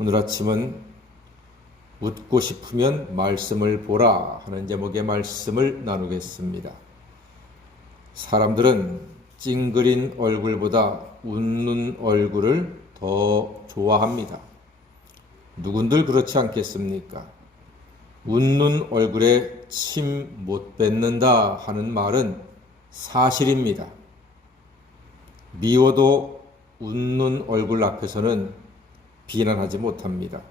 오늘 아침은 웃고 싶으면 말씀을 보라 하는 제목의 말씀을 나누겠습니다. 사람들은 찡그린 얼굴보다 웃는 얼굴을 더 좋아합니다. 누군들 그렇지 않겠습니까? 웃는 얼굴에 침 못 뱉는다 하는 말은 사실입니다. 미워도 웃는 얼굴 앞에서는 비난하지 못합니다.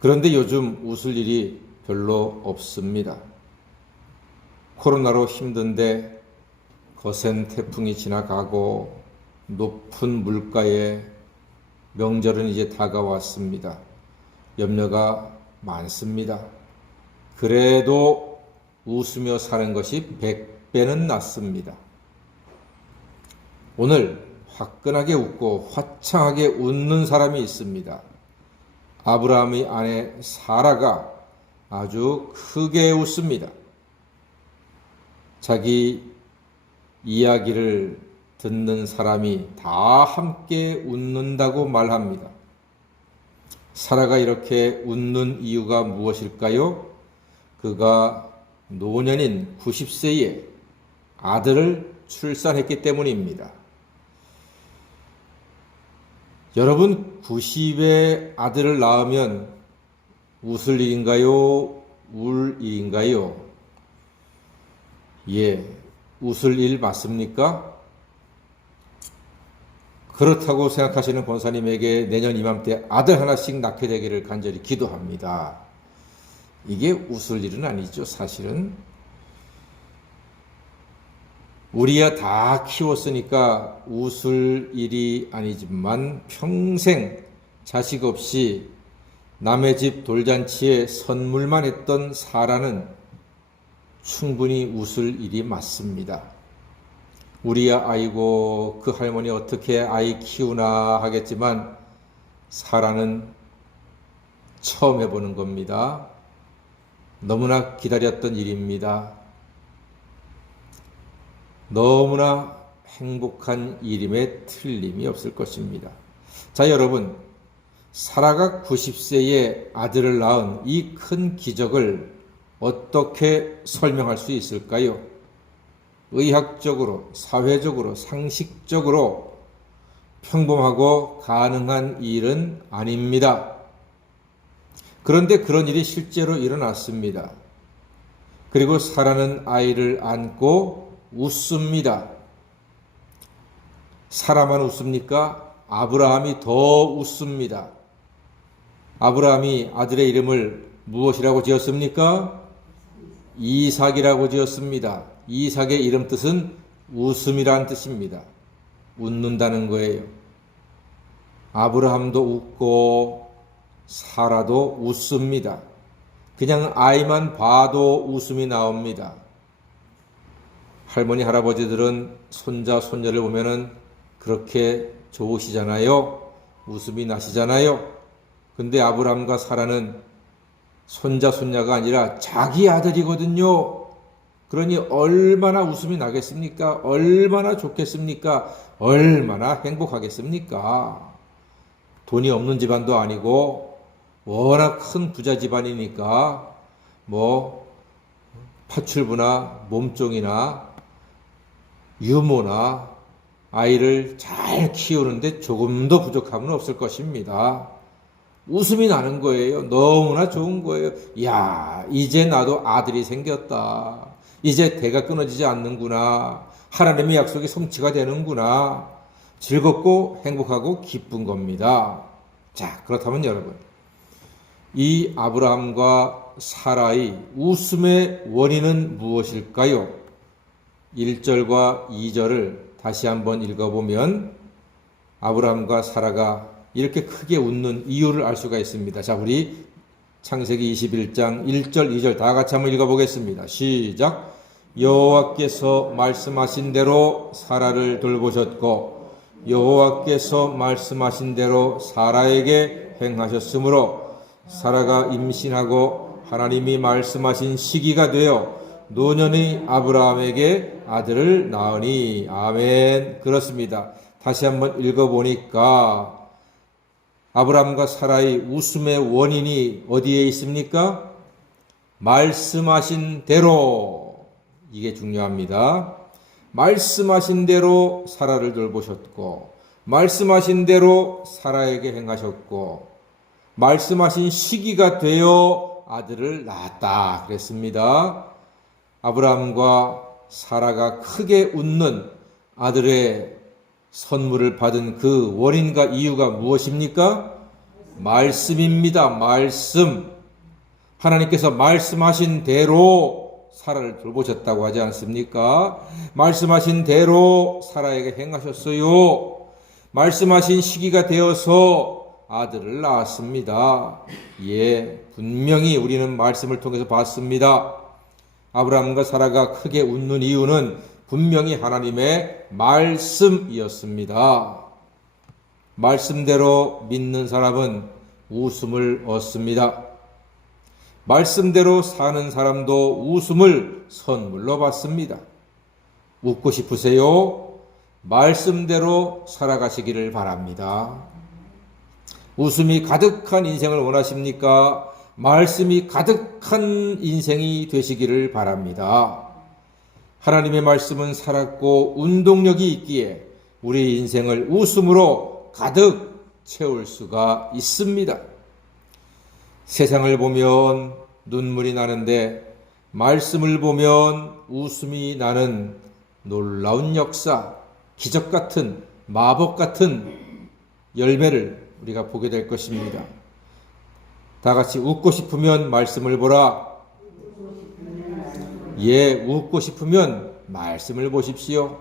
그런데 요즘 웃을 일이 별로 없습니다. 코로나로 힘든데 거센 태풍이 지나가고 높은 물가에 명절은 이제 다가왔습니다. 염려가 많습니다. 그래도 웃으며 사는 것이 100배는 낫습니다. 오늘 화끈하게 웃고 화창하게 웃는 사람이 있습니다. 아브라함의 아내 사라가 아주 크게 웃습니다. 자기 이야기를 듣는 사람이 다 함께 웃는다고 말합니다. 사라가 이렇게 웃는 이유가 무엇일까요? 그가 노년인 90세에 아들을 출산했기 때문입니다. 여러분, 90에 아들을 낳으면 웃을 일인가요? 울 일인가요? 예, 웃을 일 맞습니까? 그렇다고 생각하시는 권사님에게 내년 이맘때 아들 하나씩 낳게 되기를 간절히 기도합니다. 이게 웃을 일은 아니죠, 사실은. 우리야 다 키웠으니까 웃을 일이 아니지만 평생 자식 없이 남의 집 돌잔치에 선물만 했던 사라는 충분히 웃을 일이 맞습니다. 우리야 아이고 그 할머니 어떻게 아이 키우나 하겠지만 사라는 처음 해보는 겁니다. 너무나 기다렸던 일입니다. 너무나 행복한 일임에 틀림이 없을 것입니다. 자, 여러분, 사라가 90세에 아들을 낳은 이 큰 기적을 어떻게 설명할 수 있을까요? 의학적으로, 사회적으로, 상식적으로 평범하고 가능한 일은 아닙니다. 그런데 그런 일이 실제로 일어났습니다. 그리고 사라는 아이를 안고 웃습니다. 사라만 웃습니까? 아브라함이 더 웃습니다. 아브라함이 아들의 이름을 무엇이라고 지었습니까? 이삭이라고 지었습니다. 이삭의 이름 뜻은 웃음이란 뜻입니다. 웃는다는 거예요. 아브라함도 웃고 사라도 웃습니다. 그냥 아이만 봐도 웃음이 나옵니다. 할머니, 할아버지들은 손자, 손녀를 보면은 그렇게 좋으시잖아요. 웃음이 나시잖아요. 근데 아브라함과 사라는 손자, 손녀가 아니라 자기 아들이거든요. 그러니 얼마나 웃음이 나겠습니까? 얼마나 좋겠습니까? 얼마나 행복하겠습니까? 돈이 없는 집안도 아니고 워낙 큰 부자 집안이니까 뭐 파출부나 몸종이나 유모나 아이를 잘 키우는데 조금도 부족함은 없을 것입니다. 웃음이 나는 거예요. 너무나 좋은 거예요. 야, 이제 나도 아들이 생겼다. 이제 대가 끊어지지 않는구나. 하나님의 약속이 성취가 되는구나. 즐겁고 행복하고 기쁜 겁니다. 자, 그렇다면 여러분, 이 아브라함과 사라의 웃음의 원인은 무엇일까요? 1절과 2절을 다시 한번 읽어보면 아브라함과 사라가 이렇게 크게 웃는 이유를 알 수가 있습니다. 자, 우리 창세기 21장 1절, 2절 다 같이 한번 읽어보겠습니다. 시작. 여호와께서 말씀하신 대로 사라를 돌보셨고 여호와께서 말씀하신 대로 사라에게 행하셨으므로 사라가 임신하고 하나님이 말씀하신 시기가 되어 노년의 아브라함에게 아들을 낳으니. 아멘. 그렇습니다. 다시 한번 읽어보니까 아브라함과 사라의 웃음의 원인이 어디에 있습니까? 말씀하신 대로. 이게 중요합니다. 말씀하신 대로 사라를 돌보셨고, 말씀하신 대로 사라에게 행하셨고, 말씀하신 시기가 되어 아들을 낳았다 그랬습니다. 아브라함과 사라가 크게 웃는 아들의 선물을 받은 그 원인과 이유가 무엇입니까? 말씀입니다. 말씀. 하나님께서 말씀하신 대로 사라를 돌보셨다고 하지 않습니까? 말씀하신 대로 사라에게 행하셨어요. 말씀하신 시기가 되어서 아들을 낳았습니다. 예, 분명히 우리는 말씀을 통해서 봤습니다. 아브라함과 사라가 크게 웃는 이유는 분명히 하나님의 말씀이었습니다. 말씀대로 믿는 사람은 웃음을 얻습니다. 말씀대로 사는 사람도 웃음을 선물로 받습니다. 웃고 싶으세요? 말씀대로 살아가시기를 바랍니다. 웃음이 가득한 인생을 원하십니까? 말씀이 가득한 인생이 되시기를 바랍니다. 하나님의 말씀은 살았고 운동력이 있기에 우리 인생을 웃음으로 가득 채울 수가 있습니다. 세상을 보면 눈물이 나는데 말씀을 보면 웃음이 나는 놀라운 역사, 기적 같은, 마법 같은 열매를 우리가 보게 될 것입니다. 다 같이 웃고 싶으면 말씀을 보라. 예, 웃고 싶으면 말씀을 보십시오.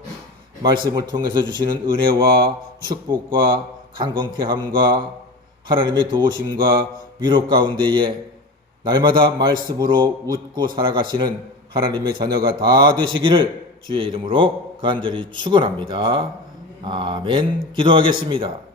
말씀을 통해서 주시는 은혜와 축복과 강건케함과 하나님의 도우심과 위로 가운데에 날마다 말씀으로 웃고 살아가시는 하나님의 자녀가 다 되시기를 주의 이름으로 간절히 축원합니다. 아멘. 기도하겠습니다.